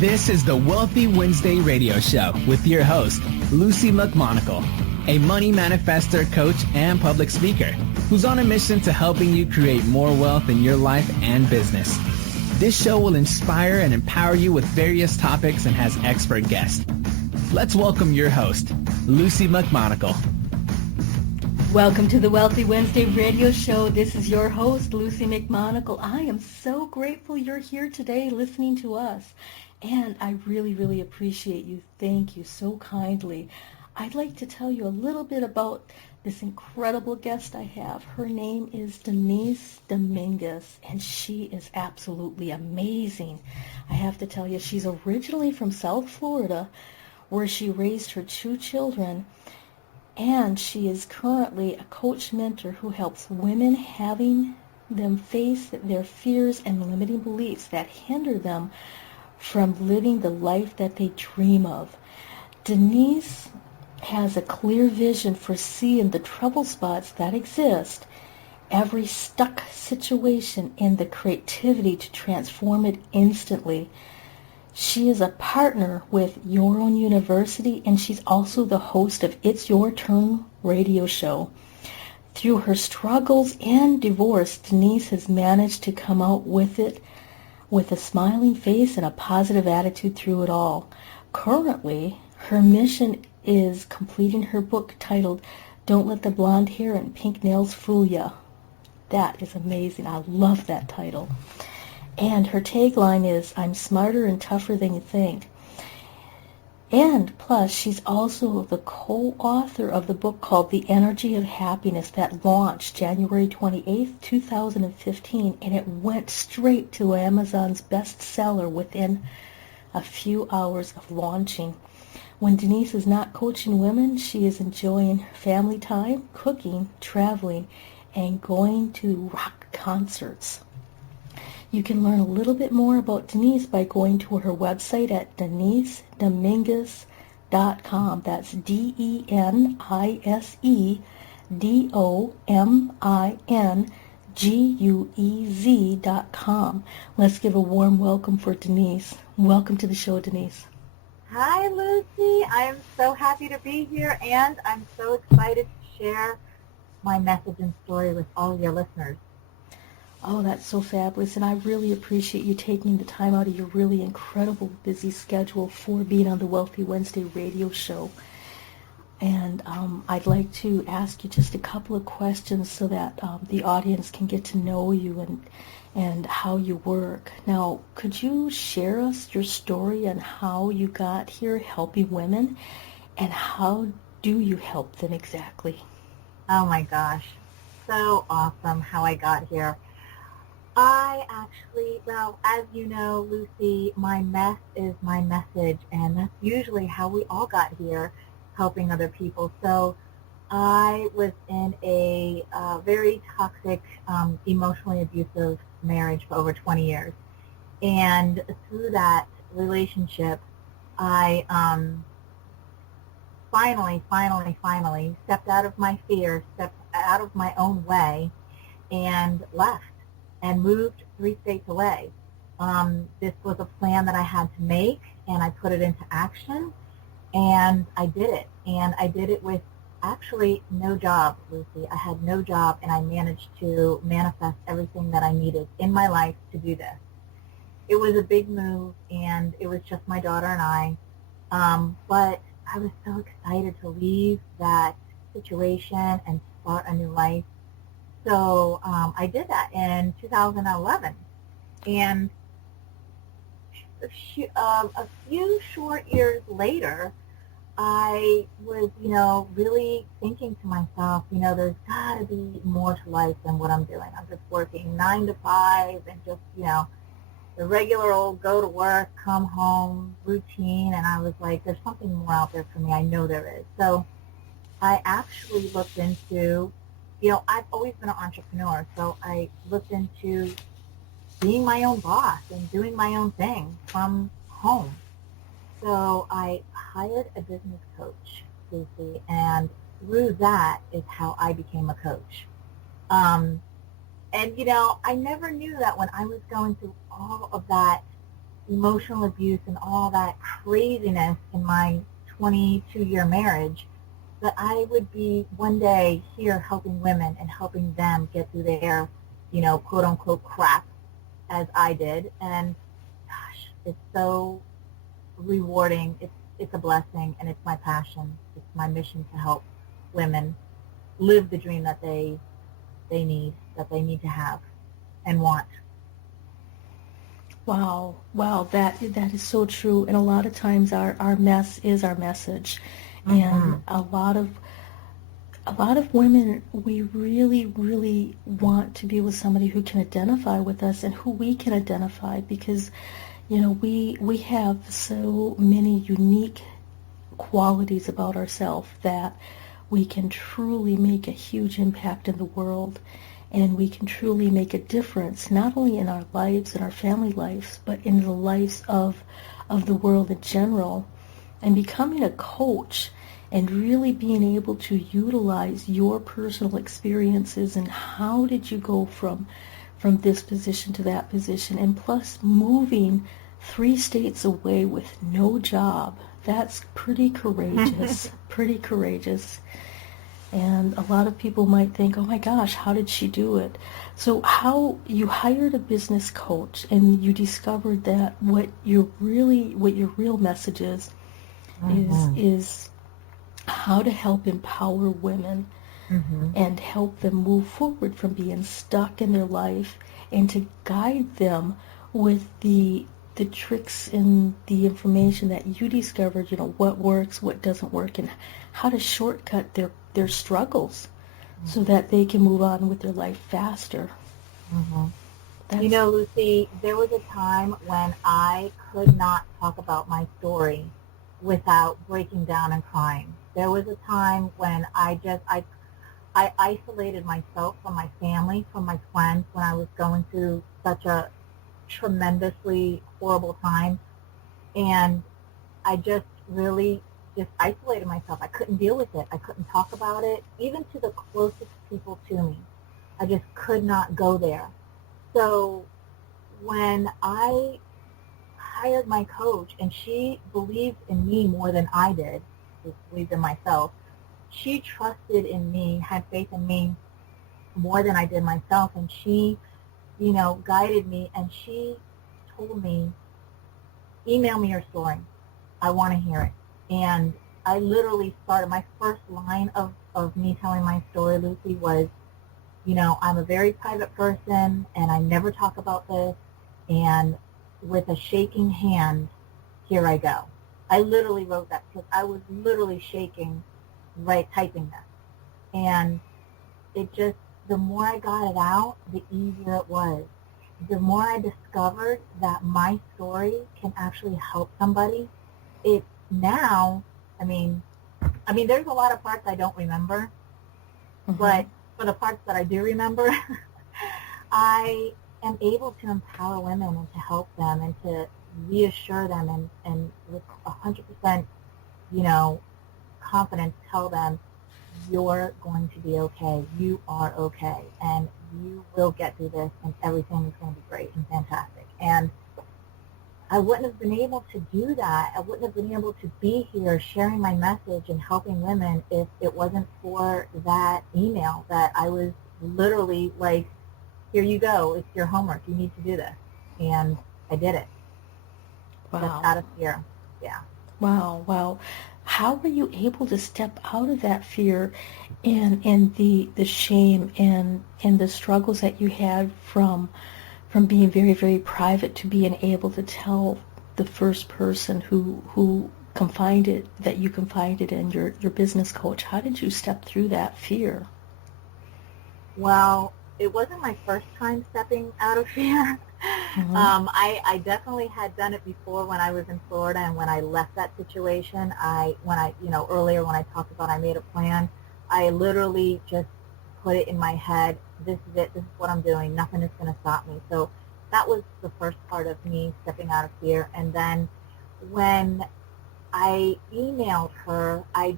This is the Wealthy Wednesday radio show with your host, Luci McMonagle, a money manifestor, coach, and public speaker who's on a mission to helping you create more wealth in your life and business. This show will inspire and empower you with various topics and has expert guests. Let's welcome your host, Luci McMonagle. Welcome to the Wealthy Wednesday radio show. This is your host, Luci McMonagle. I am so grateful you're here today listening to us, and I really appreciate you. Thank you so kindly. I'd like to tell you a little bit about this incredible guest I have. Her name is Denise Dominguez, and she is absolutely amazing. I have to tell you, she's originally from South Florida, where she raised her 2 children. And she is currently a coach mentor who helps women having them face their fears and limiting beliefs that hinder them from living the life that they dream of. Denise has a clear vision for seeing the trouble spots that exist, every stuck situation, and the creativity to transform it instantly. She is a partner with Your Own University, and she's also the host of It's Your Turn radio show. Through her struggles and divorce, Denise has managed to come out with it with a smiling face and a positive attitude through it all. Currently, her mission is completing her book titled Don't Let the Blonde Hair and Pink Nails Fool Ya. That is amazing. I love that title. And her tagline is, I'm smarter and tougher than you think. And plus, she's also the co-author of the book called The Energy of Happiness that launched January 28th, 2015, and it went straight to Amazon's bestseller within a few hours of launching. When Denise is not coaching women, she is enjoying family time, cooking, traveling, and going to rock concerts. You can learn a little bit more about Denise by going to her website at DeniseDominguez.com. That's DeniseDominguez.com. Let's give a warm welcome for Denise. Welcome to the show, Denise. Hi, Luci. I am so happy to be here, and I'm so excited to share my message and story with all your listeners. Oh, that's so fabulous, and I really appreciate you taking the time out of your really incredible busy schedule for being on the Wealthy Wednesday radio show. And I'd like to ask you just a couple of questions so that the audience can get to know you and how you work. Now, could you share us your story on how you got here helping women, and how do you help them exactly? Oh my gosh, so awesome how I got here. I actually, well, as you know, Luci, my mess is my message, and that's usually how we all got here, helping other people. So I was in a very toxic, emotionally abusive marriage for over 20 years. And through that relationship, I finally stepped out of my fear, stepped out of my own way, and left and moved 3 states away. This was a plan that I had to make, and I put it into action, and I did it. And I did it with actually no job, Luci. I had no job, and I managed to manifest everything that I needed in my life to do this. It was a big move, and it was just my daughter and I, but I was so excited to leave that situation and start a new life. So I did that in 2011, and a few short years later, I was, really thinking to myself, there's got to be more to life than what I'm doing. I'm just working 9 to 5 and just, the regular old go to work, come home routine, and I was like, there's something more out there for me. I know there is. So I actually looked into, I've always been an entrepreneur, so I looked into being my own boss and doing my own thing from home. So I hired a business coach, Luci, and through that is how I became a coach. And, I never knew that when I was going through all of that, emotional abuse and all that craziness in my 22-year marriage, that I would be one day here helping women and helping them get through their, quote unquote crap as I did. And gosh, it's so rewarding. It's a blessing, and it's my passion. It's my mission to help women live the dream that they need to have and want. Wow, that is so true. And a lot of times our mess is our message. And a lot of women, we really, really want to be with somebody who can identify with us and who we can identify, because we have so many unique qualities about ourselves that we can truly make a huge impact in the world, and we can truly make a difference, not only in our lives and our family lives, but in the lives of the world in general. And becoming a coach and really being able to utilize your personal experiences and how did you go from this position to that position, and plus moving 3 states away with no job. That's pretty courageous, pretty courageous. And a lot of people might think, oh my gosh, how did she do it? So how you hired a business coach and you discovered that what your real message is how to help empower women and help them move forward from being stuck in their life, and to guide them with the tricks and the information that you discovered, what works, what doesn't work, and how to shortcut their struggles so that they can move on with their life faster. Lucy, there was a time when I could not talk about my story without breaking down and crying. There was a time when I isolated myself from my family, from my friends, when I was going through such a tremendously horrible time. And I just really isolated myself. I couldn't deal with it. I couldn't talk about it, even to the closest people to me. I just could not go there. So when I hired my coach, and she believed in me more than I did, believed in myself, she trusted in me, had faith in me more than I did myself, and she guided me, and she told me, email me your story. I want to hear it. And I literally started, my first line of me telling my story, Lucy, was, I'm a very private person, and I never talk about this, and with a shaking hand, here I go. I literally wrote that because I was literally shaking, typing this. And it just, the more I got it out, the easier it was. The more I discovered that my story can actually help somebody, it now, I mean, there's a lot of parts I don't remember, but for the parts that I do remember, I am able to empower women and to help them and to reassure them and with 100%, confidence tell them, you're going to be okay. You are okay. And you will get through this, and everything is going to be great and fantastic. And I wouldn't have been able to do that. I wouldn't have been able to be here sharing my message and helping women if it wasn't for that email that I was literally like, here you go. It's your homework. You need to do this. And I did it. Wow. Just out of fear. Yeah. Wow. How were you able to step out of that fear and the shame and the struggles that you had from being very, very private to being able to tell the first person who confided in your business coach? How did you step through that fear? Well, it wasn't my first time stepping out of fear. I definitely had done it before when I was in Florida, and when I left that situation, earlier when I talked about I made a plan, I literally just put it in my head, this is it, this is what I'm doing, nothing is going to stop me. So that was the first part of me stepping out of fear. And then when I emailed her, I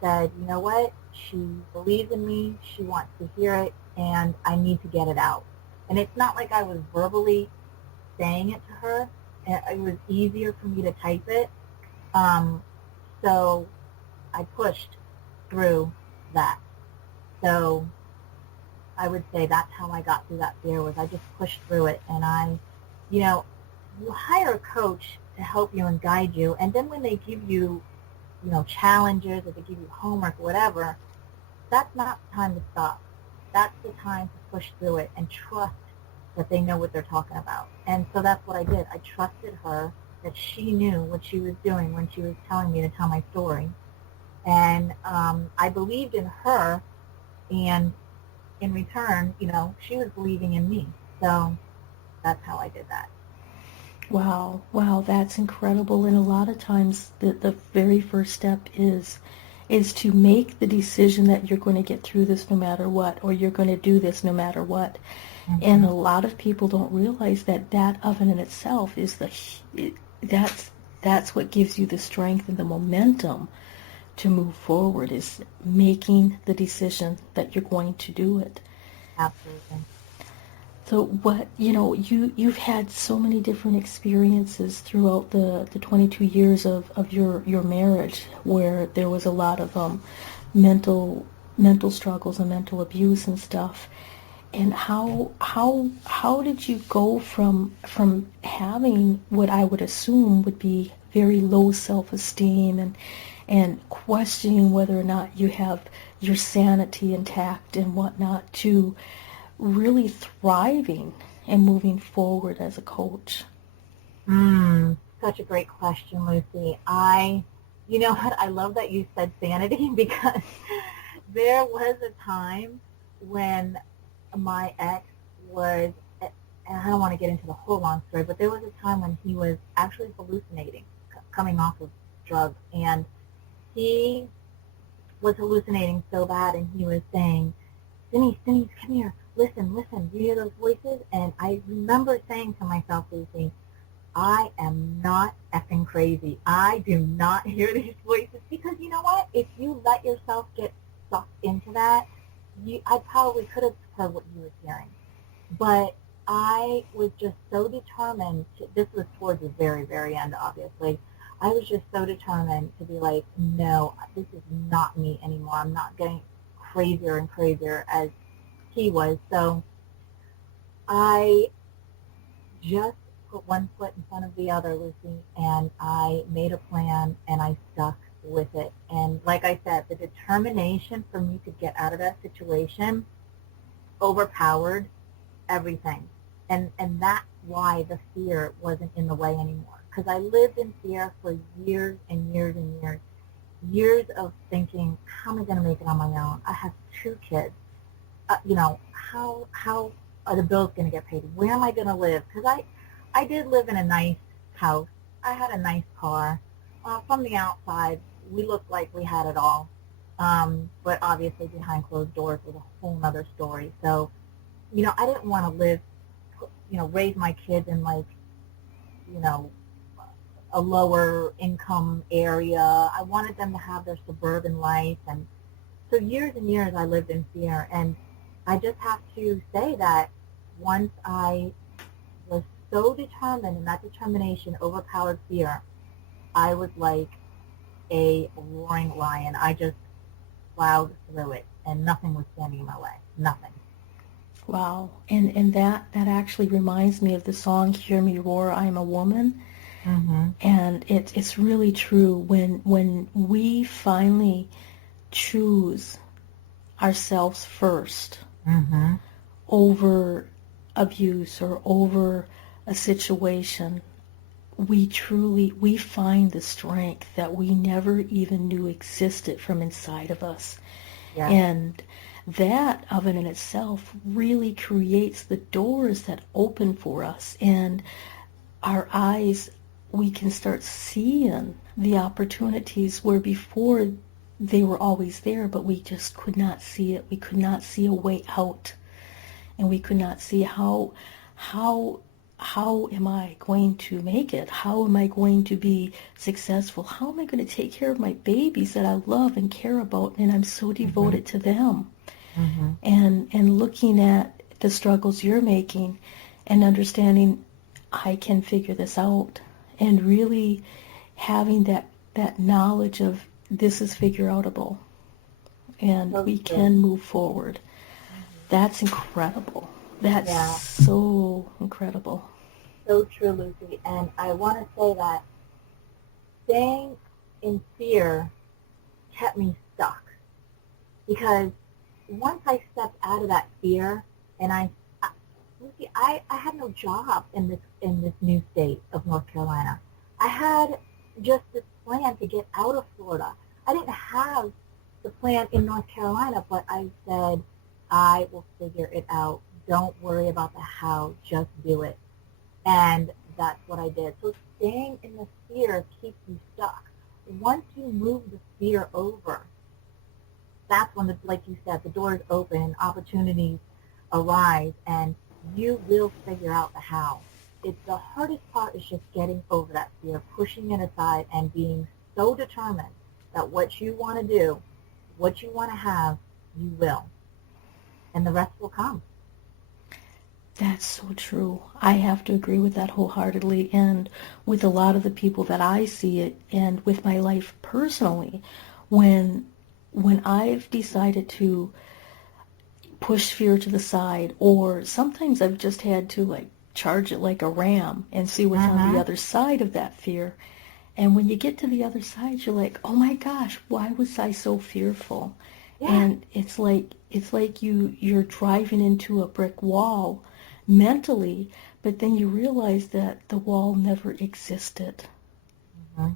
said, you know what, she believes in me, she wants to hear it, and I need to get it out. And it's not like I was verbally saying it to her, It was easier for me to type it. So I pushed through that. So I would say that's how I got through that fear, was I just pushed through it. And you hire a coach to help you and guide you. And then when they give you, challenges, or they give you homework, whatever, that's not the time to stop. That's the time to push through it and trust that they know what they're talking about. And so that's what I did. I trusted her, that she knew what she was doing when she was telling me to tell my story. And I believed in her, and in return, she was believing in me. So that's how I did that. Wow, that's incredible. And a lot of times the very first step is to make the decision that you're going to get through this no matter what, or you're going to do this no matter what. Mm-hmm. And a lot of people don't realize that of in itself is that's what gives you the strength and the momentum to move forward, is making the decision that you're going to do it. Absolutely. So what, you've had so many different experiences throughout the 22 years of your marriage, where there was a lot of mental struggles and mental abuse and stuff. And how did you go from having what I would assume would be very low self-esteem and questioning whether or not you have your sanity intact and whatnot, to really thriving and moving forward as a coach? Such a great question, Lucy. I love that you said sanity, because there was a time when my ex was, and I don't want to get into the whole long story, but there was a time when he was actually hallucinating, coming off of drugs, and he was hallucinating so bad, and he was saying, Denise, come here, listen, you hear those voices? And I remember saying to myself, Lucy, I am not effing crazy. I do not hear these voices, because you know what? If you let yourself get sucked into that, I probably could have heard what you were hearing. But I was just so determined this was towards the very, very end, obviously. I was just so determined to be like, no, this is not me anymore. I'm not getting crazier and crazier as he was. So I just put one foot in front of the other, Lucy, and I made a plan, and I stuck with it. And like I said, the determination for me to get out of that situation overpowered everything. And that's why the fear wasn't in the way anymore. Because I lived in fear for years and years and years. Years of thinking, how am I going to make it on my own? I have 2 kids. How are the bills going to get paid? Where am I going to live? Because I did live in a nice house. I had a nice car. From the outside, we looked like we had it all. But obviously behind closed doors was a whole other story. So, I didn't want to live, raise my kids in a lower income area. I wanted them to have their suburban life. And so years and years I lived in fear. And I just have to say that once I was so determined, and that determination overpowered fear, I was like a roaring lion. I just plowed through it, and nothing was standing in my way. Nothing. Wow. And that actually reminds me of the song Hear Me Roar, I'm a Woman. Mm-hmm. And it's really true. When we finally choose ourselves first, mm-hmm. over abuse or over a situation, we find the strength that we never even knew existed from inside of us. Yeah. And that of it in itself really creates the doors that open for us, and our eyes, we can start seeing the opportunities where before they were always there, but we just could not see it. We could not see a way out, and we could not see how am I going to make it? How am I going to be successful? How am I going to take care of my babies that I love and care about, and I'm so devoted mm-hmm. to them? Mm-hmm. And looking at the struggles you're making and understanding I can figure this out, and really having that knowledge of this is figure outable, and we can move forward. That's incredible. That's so incredible. So true, Lucy. And I want to say that staying in fear kept me stuck, because once I stepped out of that fear, and Lucy, I had no job in this new state of North Carolina. I had just this plan to get out of Florida. I didn't have the plan in North Carolina, but I said, I will figure it out. Don't worry about the how, just do it. And that's what I did. So staying in the fear keeps you stuck. Once you move the fear over, that's when, like you said, the doors open, opportunities arise, and you will figure out the how. The hardest part is just getting over that fear, pushing it aside, and being so determined that what you want to do, what you want to have, you will. And the rest will come. That's so true. I have to agree with that wholeheartedly, and with a lot of the people that I see it, and with my life personally, when I've decided to push fear to the side, or sometimes I've just had to like charge it like a ram and see what's on the other side of that fear. And when you get to the other side, you're like, oh my gosh, why was I so fearful? Yeah. And it's like you're driving into a brick wall mentally, but then you realize that the wall never existed. Mm-hmm.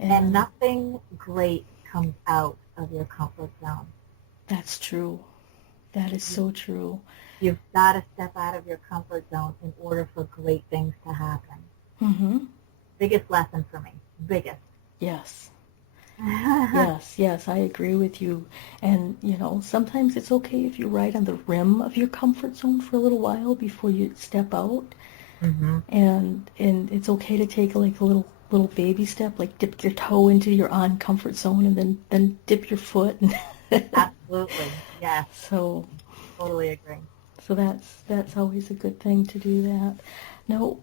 And nothing great comes out of your comfort zone. That's true. That is so true. You've got to step out of your comfort zone in order for great things to happen. Mm-hmm. Biggest lesson for me. Biggest. Yes. Yes, I agree with you. And, sometimes it's okay if you're right on the rim of your comfort zone for a little while before you step out. Mm-hmm. And it's okay to take like a little baby step, like dip your toe into your comfort zone, and then dip your foot. Absolutely, yeah. So totally agree. So that's always a good thing to do that. Now,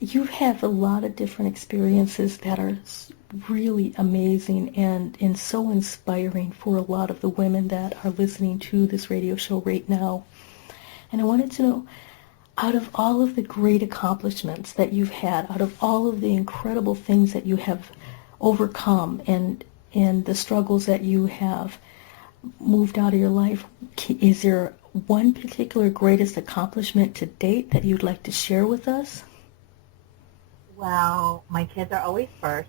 you have a lot of different experiences that are really amazing and so inspiring for a lot of the women that are listening to this radio show right now. And I wanted to know, out of all of the great accomplishments that you've had, out of all of the incredible things that you have overcome and the struggles that you have moved out of your life, is there one particular greatest accomplishment to date that you'd like to share with us? Well, my kids are always first.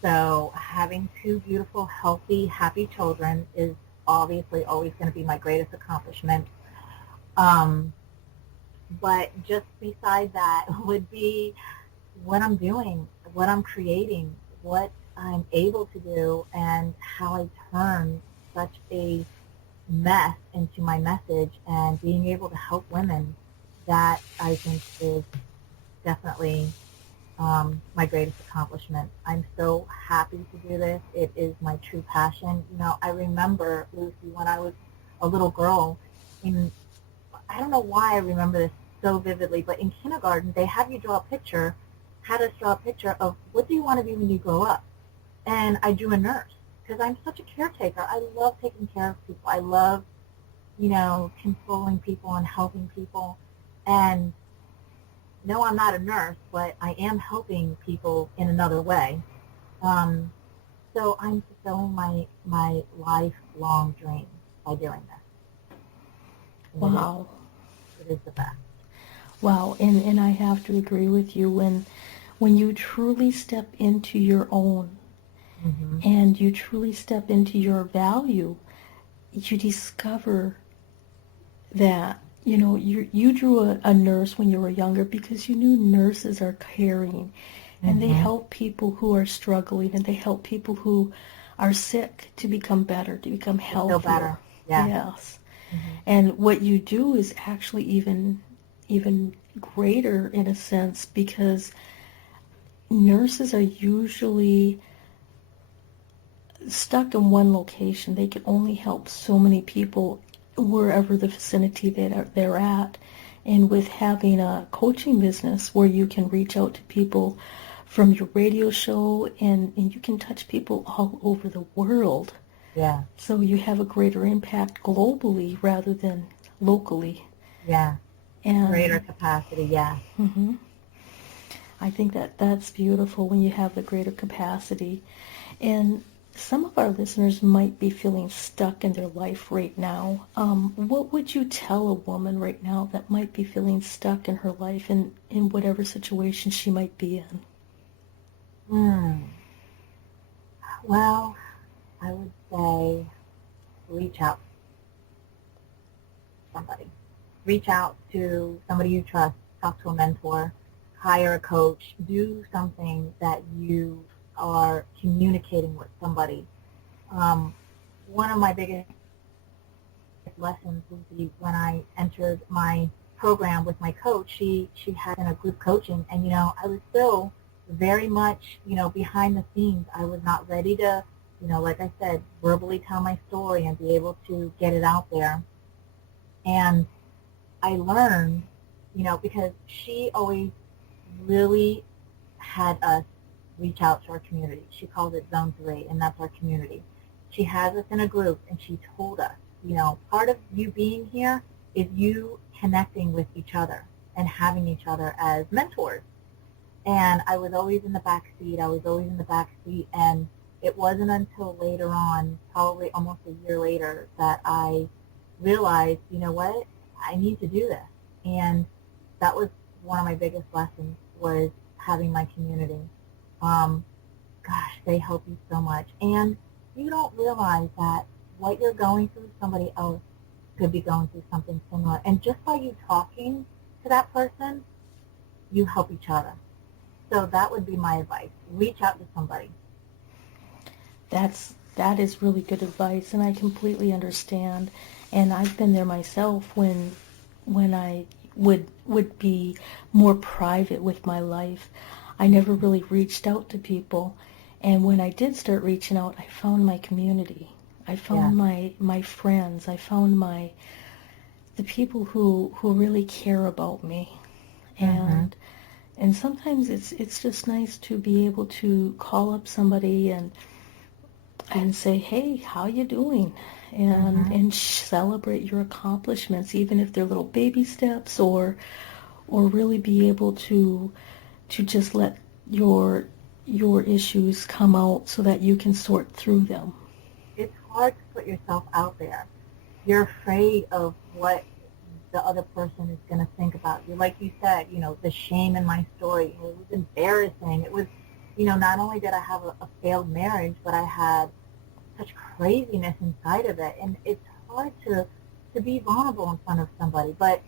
So having two beautiful, healthy, happy children is obviously always going to be my greatest accomplishment. But just beside that would be what I'm doing, what I'm creating, what I'm able to do, and how I turn such a mess into my message, and being able to help women. That I think is definitely my greatest accomplishment. I'm so happy to do this. It is my true passion. I remember, Lucy, when I was a little girl, I don't know why I remember this so vividly, but in kindergarten, they had us draw a picture of what do you want to be when you grow up? And I drew a nurse, because I'm such a caretaker. I love taking care of people. I love, consoling people and helping people. And no, I'm not a nurse, but I am helping people in another way. So I'm fulfilling my lifelong dream by doing this. And wow. It is the best. Wow, and I have to agree with you. When you truly step into your own, mm-hmm. and you truly step into your value, you discover that, you drew a nurse when you were younger because you knew nurses are caring, and mm-hmm. they help people who are struggling, and they help people who are sick to become better, to become healthier. Feel better. Yeah. Yes. Mm-hmm. And what you do is actually even greater in a sense, because nurses are usually stuck in one location. They can only help so many people wherever the vicinity that they're at. And with having a coaching business where you can reach out to people from your radio show and you can touch people all over the world. Yeah. So you have a greater impact globally rather than locally. Yeah. And greater capacity, yeah. Mm-hmm. I think that's beautiful when you have the greater capacity. And some of our listeners might be feeling stuck in their life right now. What would you tell a woman right now that might be feeling stuck in her life in whatever situation she might be in? Well, I would say reach out to somebody. Reach out to somebody you trust. Talk to a mentor. Hire a coach. Do something that you are communicating with somebody. One of my biggest lessons would be when I entered my program with my coach. She had in a group coaching, and I was still very much behind the scenes. I was not ready to like I said, verbally tell my story and be able to get it out there. And I learned because she always really had us reach out to our community. She calls it Zone 3, and that's our community. She has us in a group, and she told us, part of you being here is you connecting with each other and having each other as mentors. And I was always in the back seat. And it wasn't until later on, probably almost a year later, that I realized, what? I need to do this. And that was one of my biggest lessons, was having my community. They help you so much. And you don't realize that what you're going through, somebody else could be going through something similar. And just by you talking to that person, you help each other. So that would be my advice. Reach out to somebody. That is really good advice, and I completely understand. And I've been there myself when I would be more private with my life. I never really reached out to people. And when I did start reaching out, I found my community. I found my friends. I found the people who really care about me. And and sometimes it's just nice to be able to call up somebody and say, hey, how you doing? And celebrate your accomplishments, even if they're little baby steps, or really be able to just let your issues come out so that you can sort through them. It's hard to put yourself out there. You're afraid of what the other person is going to think about you. Like you said, the shame in my story, it was embarrassing. It was, not only did I have a failed marriage, but I had such craziness inside of it. And it's hard to be vulnerable in front of somebody. But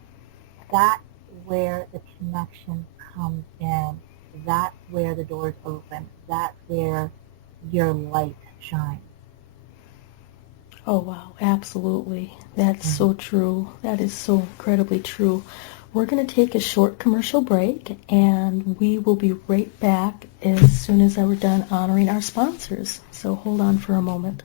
that's where the connection comes in. That's where the doors open. That's where your light shines. Oh, wow, absolutely. That's so true. That is so incredibly true. We're going to take a short commercial break, and we will be right back as soon as we're done honoring our sponsors. So hold on for a moment.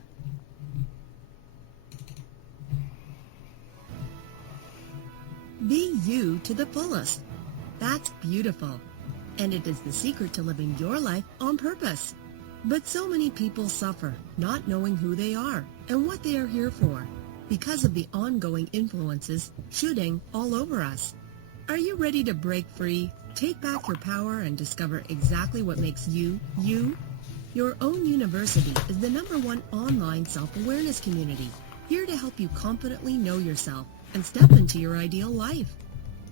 Be you to the fullest. That's beautiful. And it is the secret to living your life on purpose. But so many people suffer, not knowing who they are and what they are here for, because of the ongoing influences shooting all over us. Are you ready to break free, take back your power, and discover exactly what makes you, you? Your Own University is the #1 online self-awareness community, here to help you confidently know yourself and step into your ideal life.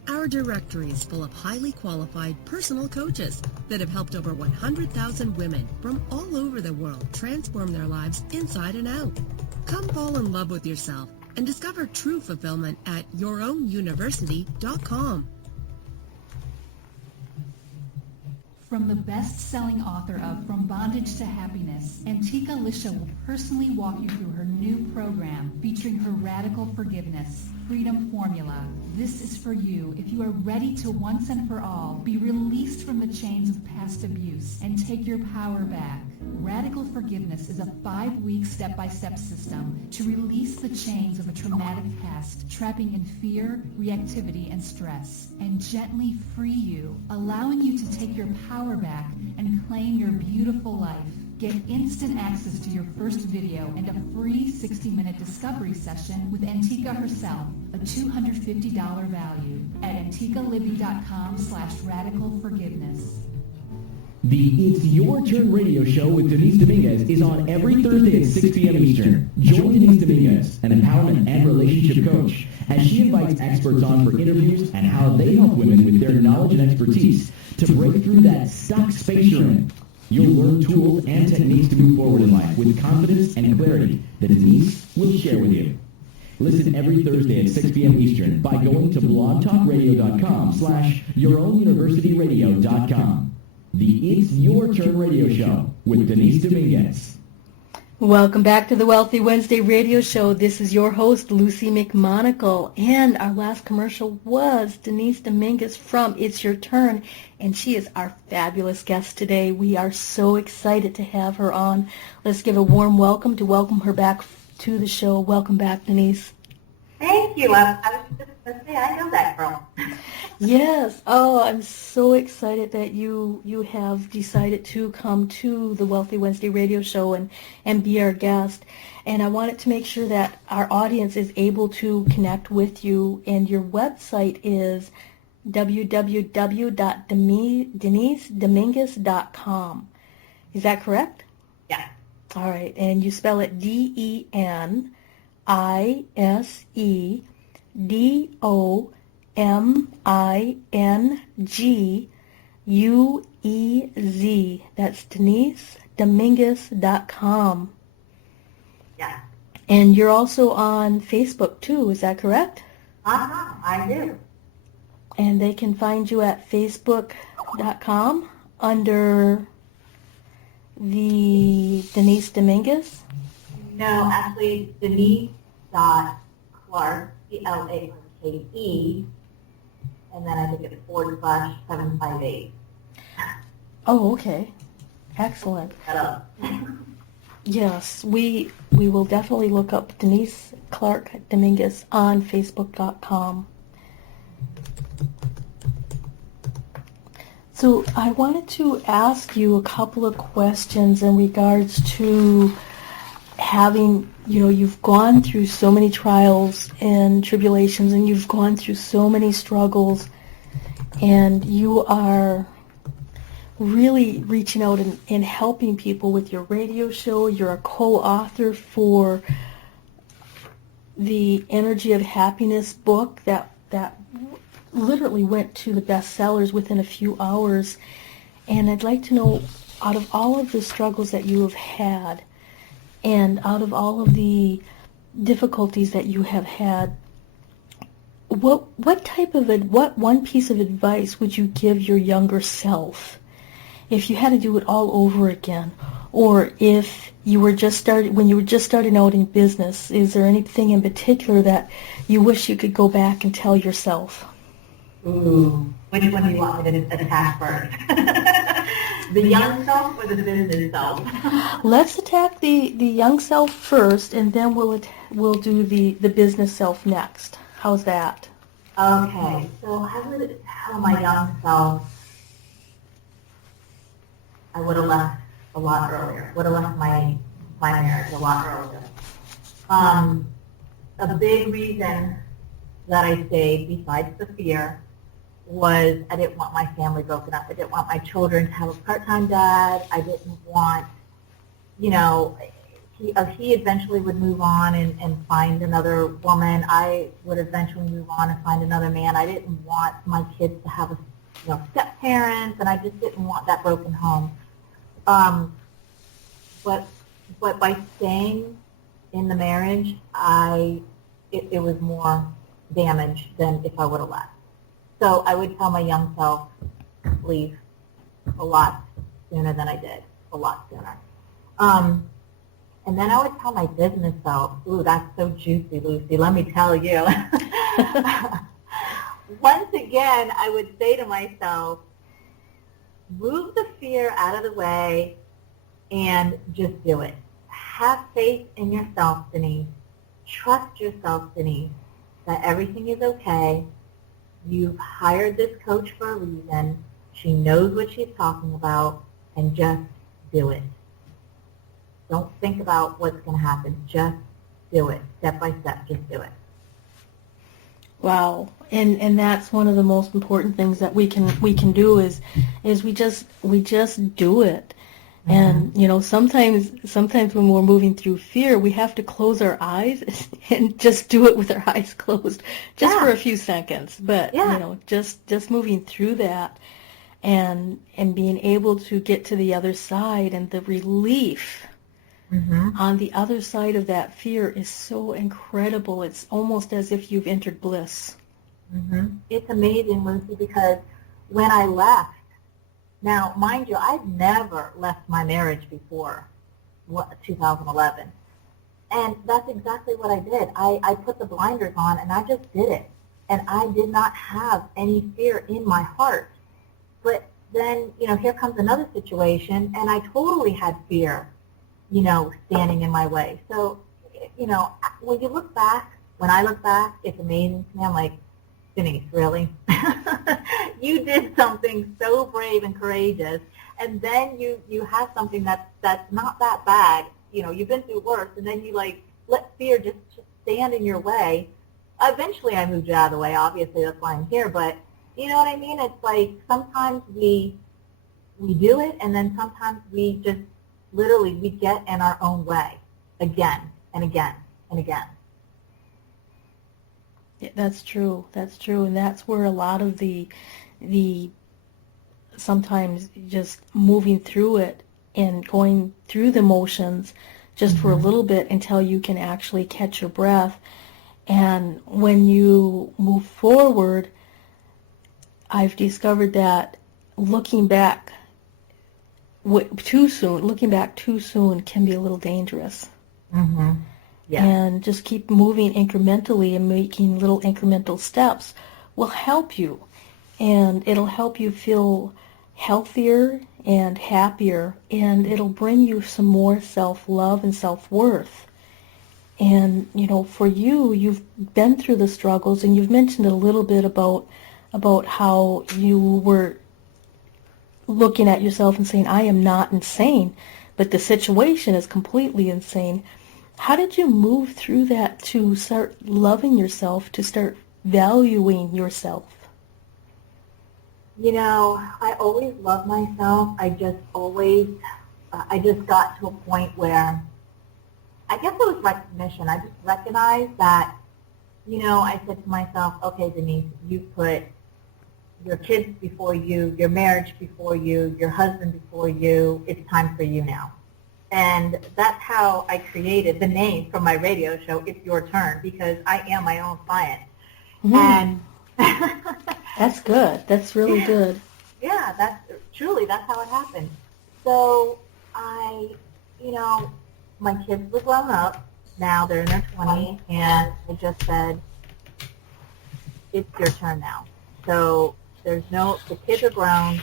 Our directory is full of highly qualified personal coaches that have helped over 100,000 women from all over the world transform their lives inside and out. Come fall in love with yourself and discover true fulfillment at yourownuniversity.com. From the best-selling author of From Bondage to Happiness, Antika Lisha will personally walk you through her new program featuring her Radical Forgiveness Freedom Formula. This is for you if you are ready to once and for all be released from the chains of past abuse and take your power back. Radical Forgiveness is a 5-week step-by-step system to release the chains of a traumatic past, trapping in fear, reactivity, and stress, and gently free you, allowing you to take your power back and claim your beautiful life. Get instant access to your first video and a free 60-minute discovery session with Antika herself, a $250 value, at antikalibby.com/radicalforgiveness. The It's Your Turn radio show with Denise Dominguez is on every Thursday at 6 p.m. Eastern. Join Denise Dominguez, an empowerment and relationship coach, as she invites experts on for interviews and how they help women with their knowledge and expertise to break through that stuck space you're in. You'll learn tools and techniques to move forward in life with confidence and clarity that Denise will share with you. Listen every Thursday at 6 p.m. Eastern by going to blogtalkradio.com/yourownuniversityradio.com. The It's Your Turn radio show with Denise Dominguez. Welcome back to the Wealthy Wednesday radio show. This is your host, Luci McMonagle, and our last commercial was Denise Dominguez from It's Your Turn, and she is our fabulous guest today. We are so excited to have her on. Let's give a warm welcome to welcome her back to the show. Welcome back, Denise. Thank you. I was just going to say, I know that girl. Yes. Oh, I'm so excited that you have decided to come to the Wealthy Wednesday radio show and be our guest. And I wanted to make sure that our audience is able to connect with you. And your website is www.denisedominguez.com. Is that correct? Yeah. All right. And you spell it DeniseDominguez. That's DeniseDominguez.com. Yeah. And you're also on Facebook too, is that correct? Uh-huh, I do. And they can find you at Facebook.com under the Denise Dominguez? No, actually, Denise.Clarke, CLARKE, and then I think it's /758. Oh, okay. Excellent. Shut up. Yes, we will definitely look up Denise Clarke Dominguez on Facebook.com. So I wanted to ask you a couple of questions in regards to having, you've gone through so many trials and tribulations, and you've gone through so many struggles, and you are really reaching out and helping people with your radio show. You're a co-author for the Energy of Happiness book that literally went to the bestsellers within a few hours. And I'd like to know, out of all of the struggles that you have had, and out of all of the difficulties that you have had, what one piece of advice would you give your younger self if you had to do it all over again, or if you were when you were just starting out in business? Is there anything in particular that you wish you could go back and tell yourself? Ooh, which one do you want me to attack first? The young self or the business self? Let's attack the young self first, and then we'll do the business self next. How's that? Okay, so I would tell my young self I would have left a lot earlier. Would have left my marriage a lot earlier. A big reason that I stayed, besides the fear, was I didn't want my family broken up. I didn't want my children to have a part-time dad. I didn't want, he eventually would move on and find another woman. I would eventually move on and find another man. I didn't want my kids to have step-parents, and I just didn't want that broken home. But by staying in the marriage, it was more damage than if I would have left. So I would tell my young self, leave. a lot sooner than I did, a lot sooner. And then I would tell my business self, ooh, that's so juicy, Lucy, let me tell you. Once again, I would say to myself, move the fear out of the way and just do it. Have faith in yourself, Denise. Trust yourself, Denise, that everything is okay. You've hired this coach for a reason. She knows what she's talking about, and just do it. Don't think about what's going to happen. Just do it. Step by step, just do it. Wow. And that's one of the most important things that we can do is we just do it. Mm-hmm. And you know, sometimes when we're moving through fear, we have to close our eyes and just do it with our eyes closed, just for a few seconds. But you know, just moving through that and being able to get to the other side, and the relief on the other side of that fear is so incredible. It's almost as if you've entered bliss. It's amazing, Lucy, because when I left, now, mind you, I've never left my marriage before 2011. And that's exactly what I did. I put the blinders on and I just did it. And I did not have any fear in my heart. But then, you know, here comes another situation, and I totally had fear, you know, standing in my way. So, you know, when I look back, it's amazing to me. I'm like, Denise, really? You did something so brave and courageous, and then you have something that's not that bad. You know, you've been through worse, and then you, like, let fear just stand in your way. Eventually I moved you out of the way. Obviously, that's why I'm here. But you know what I mean? It's like sometimes we do it, and then sometimes we just literally we get in our own way again and again and again. Yeah, that's true. That's true. And that's where a lot of the sometimes just moving through it and going through the motions just for a little bit until you can actually catch your breath. And when you move forward, I've discovered that looking back too soon can be a little dangerous. Yeah. And just keep moving incrementally and making little incremental steps will help you. And it'll help you feel healthier and happier, and it'll bring you some more self-love and self-worth. And, you know, for you, you've been through the struggles, and you've mentioned a little bit about how you were looking at yourself and saying, I am not insane, but the situation is completely insane. How did you move through that to start loving yourself, to start valuing yourself? You know, I always loved myself. I just got to a point where I guess it was recognition. I just recognized that, you know, I said to myself, okay, Denise, you put your kids before you, your marriage before you, your husband before you. It's time for you now. And that's how I created the name for my radio show, It's Your Turn, because I am my own client. And that's good. That's really good. Yeah, that's how it happened. So you know, my kids were grown up. Now they're in their 20s, and I just said, it's your turn now. So the kids are grown,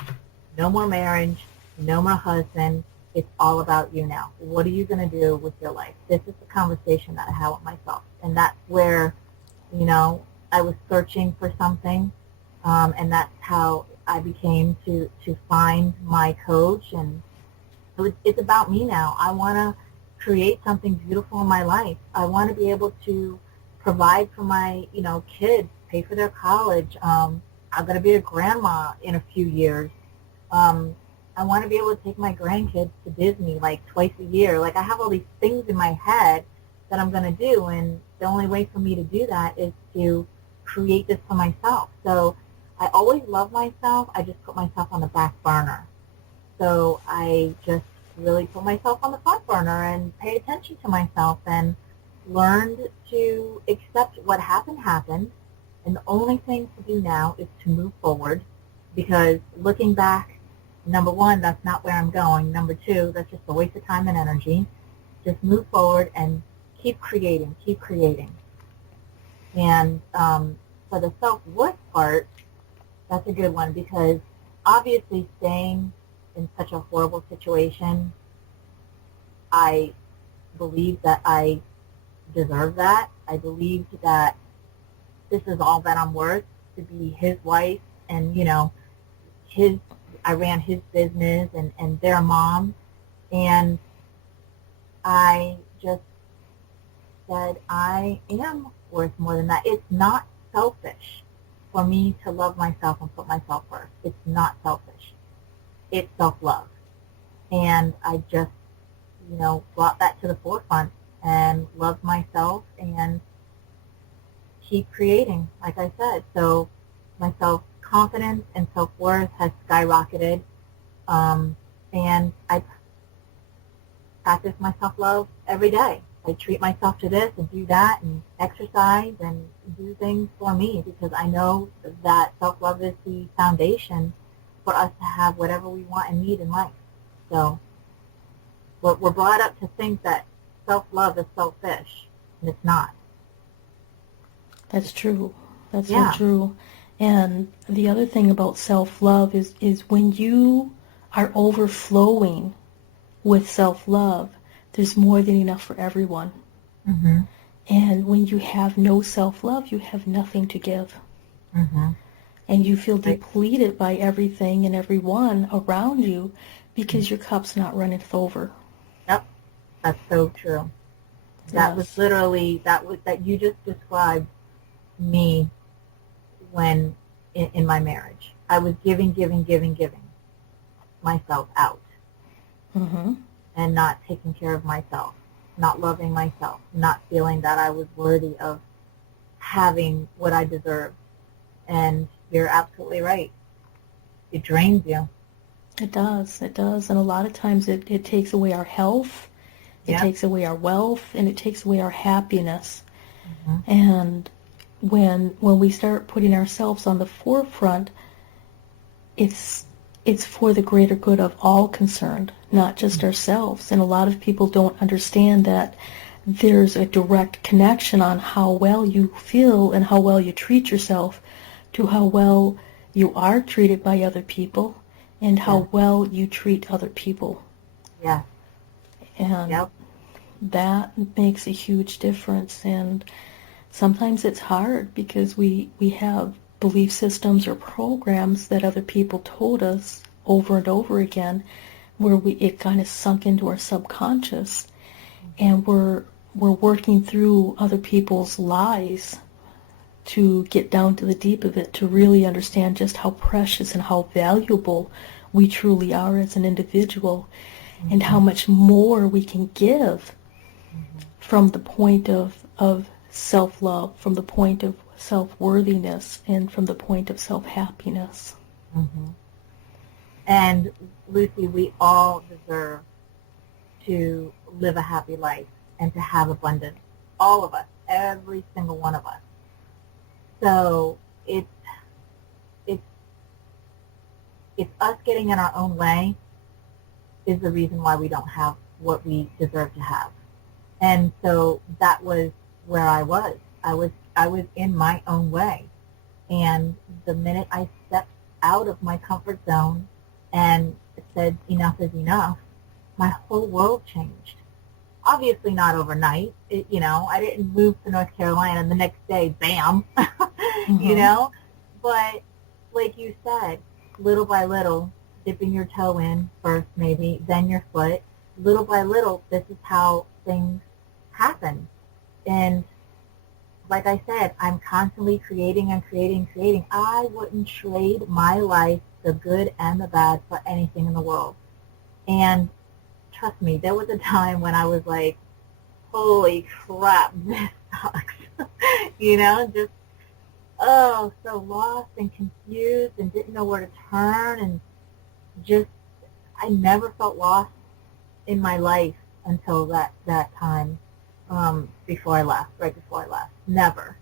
no more marriage, no more husband. It's all about you now. What are you going to do with your life? This is the conversation that I have with myself. And that's where, you know, I was searching for something, and that's how I became to find my coach. And it's about me now. I want to create something beautiful in my life. I want to be able to provide for my, you know, kids, pay for their college. I'm going to be a grandma in a few years. I want to be able to take my grandkids to Disney like twice a year. Like, I have all these things in my head that I'm going to do, and the only way for me to do that is to create this for myself. So I always love myself. I just put myself on the back burner. So I just really put myself on the front burner and paid attention to myself and learned to accept what happened. And the only thing to do now is to move forward, because looking back, Number one, that's not where I'm going. Number two, that's just a waste of time and energy. Just move forward and keep creating, keep creating. And for the self-worth part, that's a good one because obviously staying in such a horrible situation, I believe that I deserve that. I believed that this is all that I'm worth, to be his wife and, you know, I ran his business and their mom. And I just said, I am worth more than that. It's not selfish for me to love myself and put myself first. It's not selfish. It's self-love. And I just, you know, brought that to the forefront and loved myself and keep creating, like I said. So my self-confidence and self-worth has skyrocketed. And I practice my self-love every day. I treat myself to this and do that and exercise and do things for me because I know that self-love is the foundation for us to have whatever we want and need in life. So we're brought up to think that self-love is selfish, and it's not. That's true. That's so true. And the other thing about self-love is when you are overflowing with self-love, there's more than enough for everyone. Mm-hmm. And when you have no self-love, you have nothing to give. Mm-hmm. And you feel depleted by everything and everyone around you because your cup's not runneth over. Yep, that's so true. That was literally, that you just described me when in my marriage. I was giving myself out. Mm-hmm. And not taking care of myself, not loving myself, not feeling that I was worthy of having what I deserved. And you're absolutely right. It drains you. It does. It does. And a lot of times it takes away our health, it takes away our wealth, and it takes away our happiness. Mm-hmm. And when we start putting ourselves on the forefront, it's for the greater good of all concerned, not just ourselves. And a lot of people don't understand that there's a direct connection on how well you feel and how well you treat yourself to how well you are treated by other people and how well you treat other people. Yeah. And that makes a huge difference. And sometimes it's hard because we have belief systems or programs that other people told us over and over again where it kind of sunk into our subconscious, and we're working through other people's lies to get down to the deep of it, to really understand just how precious and how valuable we truly are as an individual, and how much more we can give from the point of self-love, from the point of self-worthiness, and from the point of self-happiness. Mm-hmm. And Luci, we all deserve to live a happy life and to have abundance. All of us, every single one of us. So it's us getting in our own way is the reason why we don't have what we deserve to have. And so that was where I was. I was in my own way. And the minute I stepped out of my comfort zone and said enough is enough, my whole world changed. Obviously not overnight. I didn't move to North Carolina and the next day, bam, But like you said, little by little, dipping your toe in first maybe, then your foot, little by little, this is how things happen. And like I said, I'm constantly creating and creating. I wouldn't trade my life, the good and the bad, for anything in the world. And trust me, there was a time when I was like, holy crap, this sucks. Just, so lost and confused and didn't know where to turn. And just, I never felt lost in my life until that time. Right before I left. Never.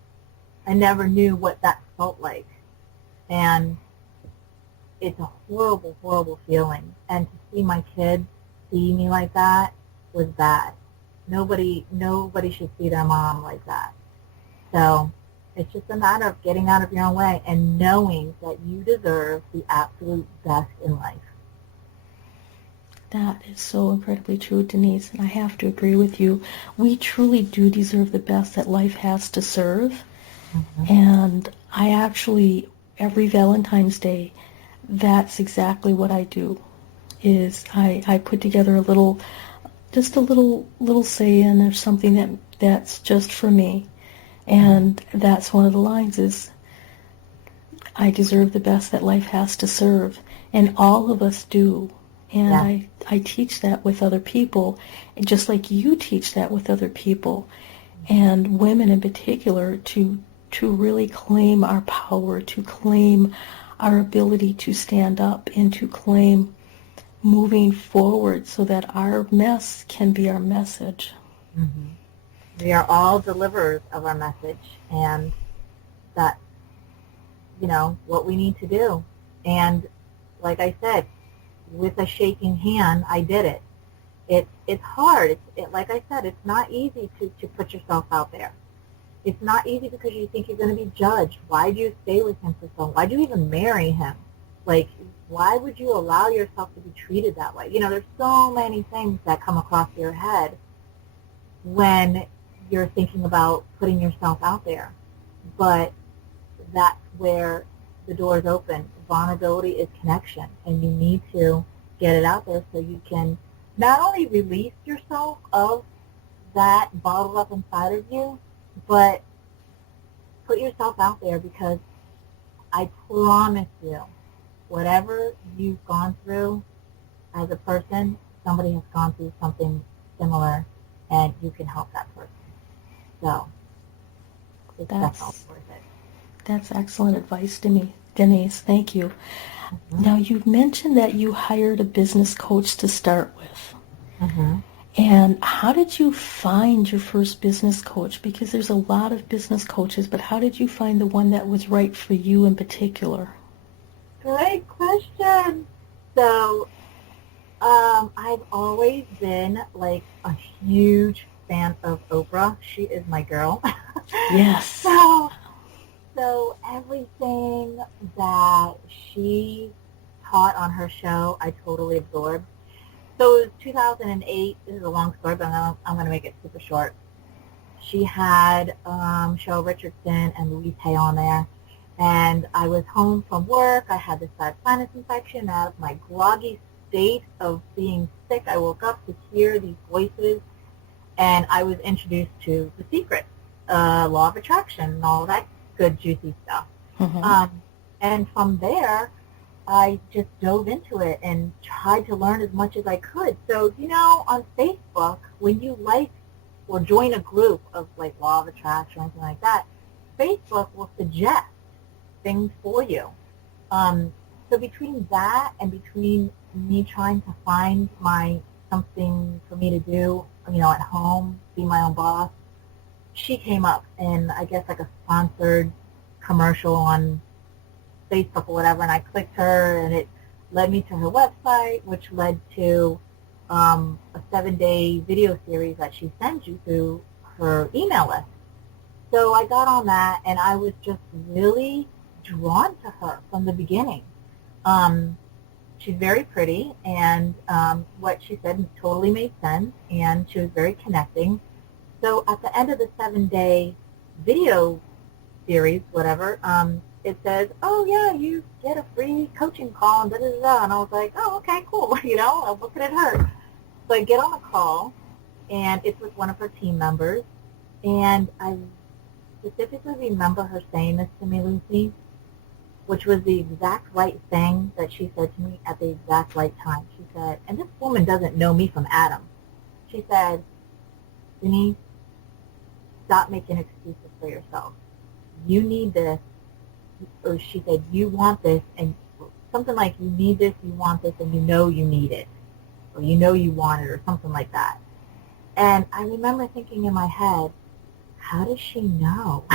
I never knew what that felt like. And it's a horrible, horrible feeling. And to see my kids see me like that was bad. Nobody should see their mom like that. So it's just a matter of getting out of your own way and knowing that you deserve the absolute best in life. That is so incredibly true, Denise, and I have to agree with you. We truly do deserve the best that life has to serve. Mm-hmm. And I actually, every Valentine's Day, that's exactly what I do, is I put together a little saying or something that's just for me. And that's one of the lines is, I deserve the best that life has to serve. And all of us do. And yeah. I teach that with other people, just like you teach that with other people, and women in particular, to really claim our power, to claim our ability to stand up, and to claim moving forward so that our mess can be our message. Mm-hmm. We are all deliverers of our message, and that's, what we need to do. And like I said, with a shaking hand, I did it. It's hard. Like I said, it's not easy to put yourself out there. It's not easy because you think you're going to be judged. Why do you stay with him for so long? Why do you even marry him? Like, why would you allow yourself to be treated that way? There's so many things that come across your head when you're thinking about putting yourself out there. But that's where the door is open. Vulnerability is connection, and you need to get it out there so you can not only release yourself of that bottled up inside of you, but put yourself out there, because I promise you, whatever you've gone through as a person, somebody has gone through something similar, and you can help that person. So it's definitely worth it. That's excellent advice to me, Denise. Thank you. Mm-hmm. Now, you've mentioned that you hired a business coach to start with. Mm-hmm. And how did you find your first business coach? Because there's a lot of business coaches, but how did you find the one that was right for you in particular? Great question. So I've always been like a huge fan of Oprah. She is my girl. Yes. So everything that she taught on her show, I totally absorbed. So it was 2008. This is a long story, but I'm going to make it super short. She had Cheryl Richardson and Louise Hay on there. And I was home from work. I had this bad sinus infection. Out of my groggy state of being sick, I woke up to hear these voices. And I was introduced to The Secret, Law of Attraction, and all that good, juicy stuff. Mm-hmm. And from there, I just dove into it and tried to learn as much as I could. So, on Facebook, when you like or join a group of like Law of Attraction or anything like that, Facebook will suggest things for you. So between that and between me trying to find something for me to do, at home, be my own boss, she came up in, I guess, like a sponsored commercial on Facebook or whatever, and I clicked her, and it led me to her website, which led to a 7-day video series that she sends you through her email list. So I got on that, and I was just really drawn to her from the beginning. She's very pretty, and what she said totally made sense, and she was very connecting. So at the end of the 7-day video series, whatever, it says, oh, yeah, you get a free coaching call, and da-da-da-da. And I was like, oh, okay, cool, what could it hurt? So I get on a call, and it's with one of her team members, and I specifically remember her saying this to me, Lucy, which was the exact right thing that she said to me at the exact right time. She said, and this woman doesn't know me from Adam. She said, Denise, stop making excuses for yourself. You need this. Or she said, you want this, and something like, you need this, you want this, and you know you need it. Or you know you want it, or something like that. And I remember thinking in my head, how does she know?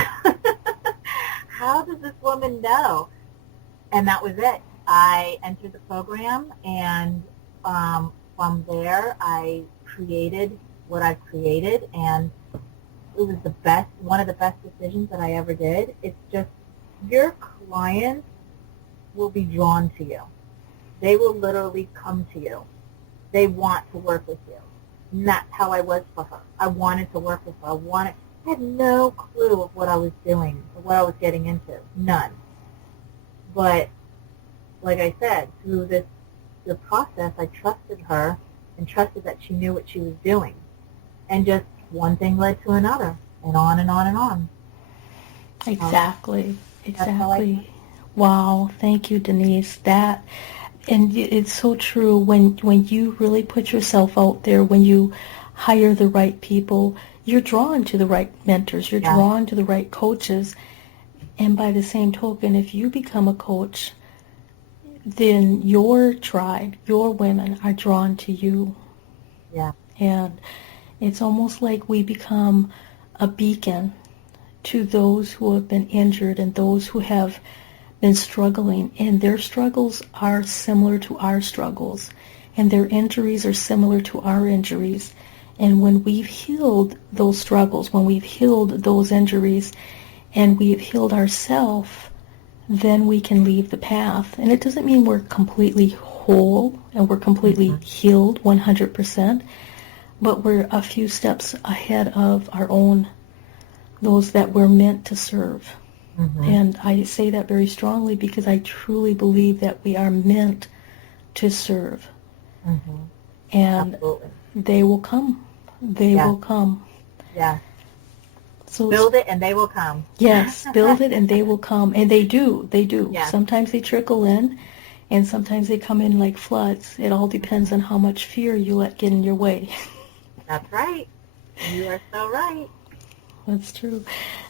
How does this woman know? And that was it. I entered the program, and from there, I created what I've created, and it was one of the best decisions that I ever did. It's just your clients will be drawn to you. They will literally come to you. They want to work with you. And that's how I was for her. I wanted to work with her. I had no clue of what I was doing, or what I was getting into. None. But like I said, through the process, I trusted her and trusted that she knew what she was doing. And just one thing led to another, and on and on and on. Exactly. Wow. Thank you, Denise. And it's so true when you really put yourself out there, when you hire the right people, you're drawn to the right mentors, you're drawn to the right coaches. And by the same token, if you become a coach, then your tribe, your women are drawn to you. Yeah. And it's almost like we become a beacon to those who have been injured and those who have been struggling. And their struggles are similar to our struggles. And their injuries are similar to our injuries. And when we've healed those struggles, when we've healed those injuries, and we've healed ourselves, then we can leave the path. And it doesn't mean we're completely whole and we're completely healed 100%, but we're a few steps ahead of our own, those that we're meant to serve. And I say that very strongly because I truly believe that we are meant to serve. And Absolutely. they will come. They will come. Yeah. So build it and they will come. Yes, build it and they will come. And they do. They do. Yeah. Sometimes they trickle in, and sometimes they come in like floods. It all depends on how much fear you let get in your way. That's right. You are so right. That's true.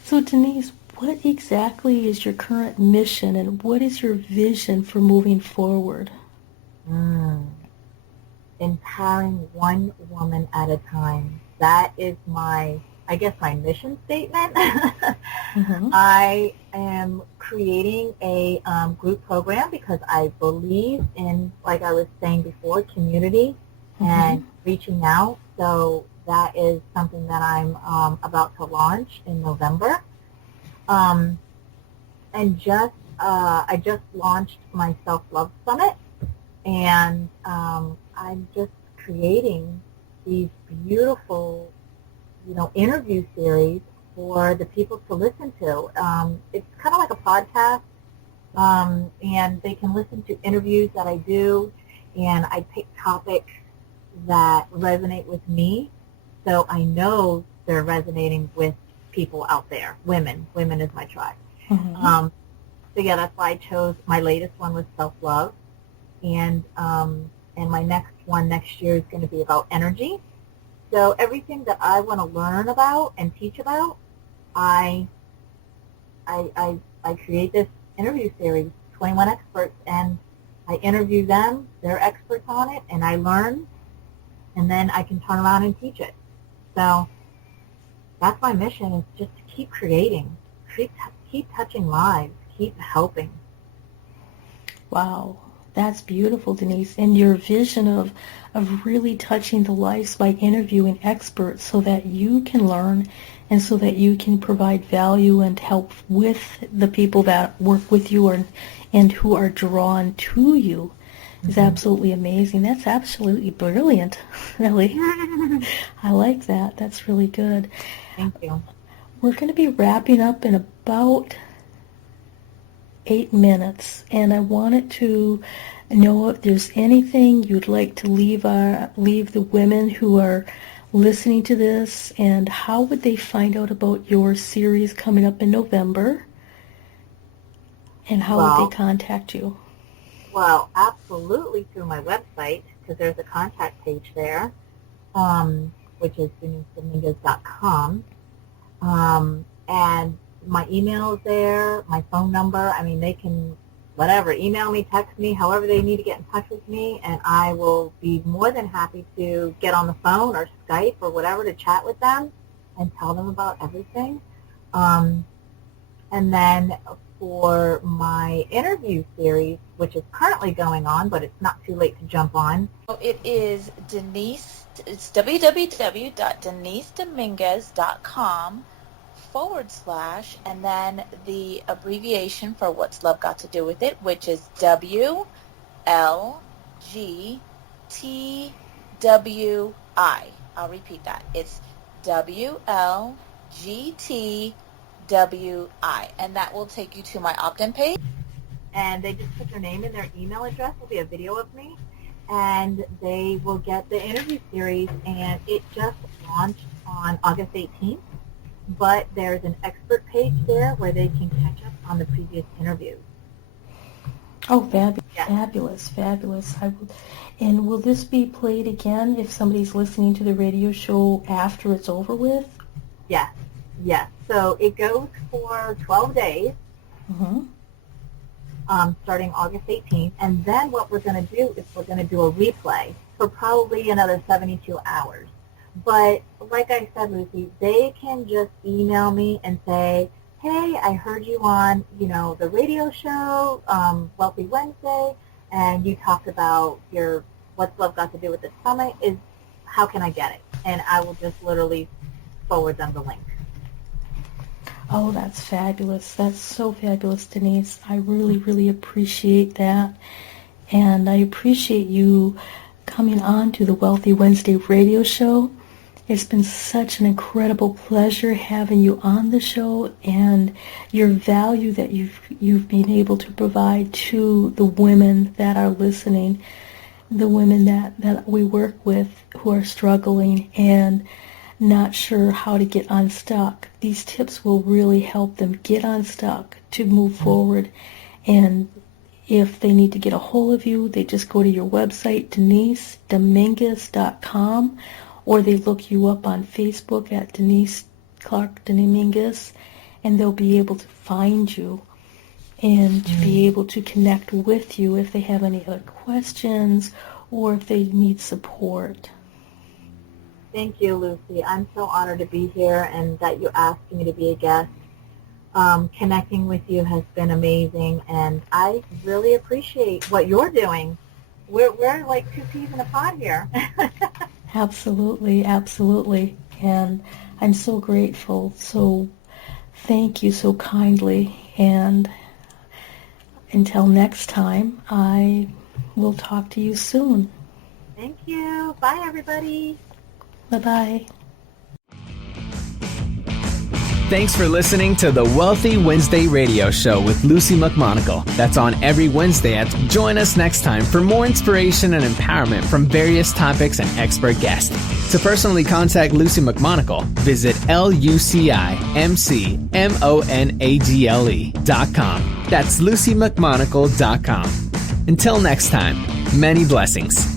So Denise, what exactly is your current mission, and what is your vision for moving forward? Empowering one woman at a time. That is my mission statement. I am creating a group program because I believe in, like I was saying before, community and reaching out. So that is something that I'm about to launch in November. And I just launched my Self-Love Summit, and I'm just creating these beautiful interview series for the people to listen to. It's kind of like a podcast, and they can listen to interviews that I do, and I pick topics that resonate with me, so I know they're resonating with people out there. Women is my tribe. So yeah, that's why I chose, my latest one was self-love, and my next one next year is going to be about energy. So everything that I want to learn about and teach about, I create this interview series, 21 experts, and I interview them. They're experts on it, and I learn, and then I can turn around and teach it. So that's my mission, is just to keep creating, keep touching lives, keep helping. Wow. That's beautiful, Denise. And your vision of really touching the lives by interviewing experts so that you can learn and so that you can provide value and help with the people that work with you and who are drawn to you is absolutely amazing. That's absolutely brilliant, really. I like that. That's really good. Thank you. We're going to be wrapping up in about 8 minutes, and I wanted to know if there's anything you'd like to leave the women who are listening to this, and how would they find out about your series coming up in November, and how would they contact you? Well, absolutely through my website, because there's a contact page there, which is DeniseDominguez.com, and my email is there, my phone number. I mean, they can, whatever, email me, text me, however they need to get in touch with me, and I will be more than happy to get on the phone or Skype or whatever to chat with them and tell them about everything. And then for my interview series, which is currently going on, but it's not too late to jump on. It is Denise, it's www.denisedominguez.com / and then the abbreviation for What's Love Got to Do with It, which is WLGTWI. I'll repeat that. It's WLGTWI, and that will take you to my opt-in page. And they just put their name and their email address. Will be a video of me, and they will get the interview series. And it just launched on August 18th, but there's an expert page there where they can catch up on the previous interviews. Oh, fabulous, fabulous. And will this be played again if somebody's listening to the radio show after it's over with? Yes. So it goes for 12 days, starting August 18th. And then what we're going to do is we're going to do a replay for probably another 72 hours. But like I said, Lucy, they can just email me and say, hey, I heard you on, the radio show, Wealthy Wednesday, and you talked about your What's Love Got to Do with the Summit. How can I get it? And I will just literally forward them the link. Oh, that's fabulous. That's so fabulous, Denise. I really, really appreciate that. And I appreciate you coming on to the Wealthy Wednesday radio show. It's been such an incredible pleasure having you on the show, and your value that you've been able to provide to the women that are listening, the women that we work with who are struggling and not sure how to get unstuck. These tips will really help them get unstuck to move forward. And if they need to get a hold of you, they just go to your website, DeniseDominguez.com, or they look you up on Facebook at Denise Clark Dominguez, and they'll be able to find you and to be able to connect with you if they have any other questions or if they need support. Thank you, Lucy. I'm so honored to be here and that you asked me to be a guest. Connecting with you has been amazing, and I really appreciate what you're doing. We're like two peas in a pod here. Absolutely. And I'm so grateful. So thank you so kindly. And until next time, I will talk to you soon. Thank you. Bye, everybody. Bye-bye. Thanks for listening to the Wealthy Wednesday radio show with Luci McMonagle. That's on every Wednesday. Join us next time for more inspiration and empowerment from various topics and expert guests. To personally contact Luci McMonagle, visit LuciMonagle.com. That's LuciMcMonagle.com. Until next time, many blessings.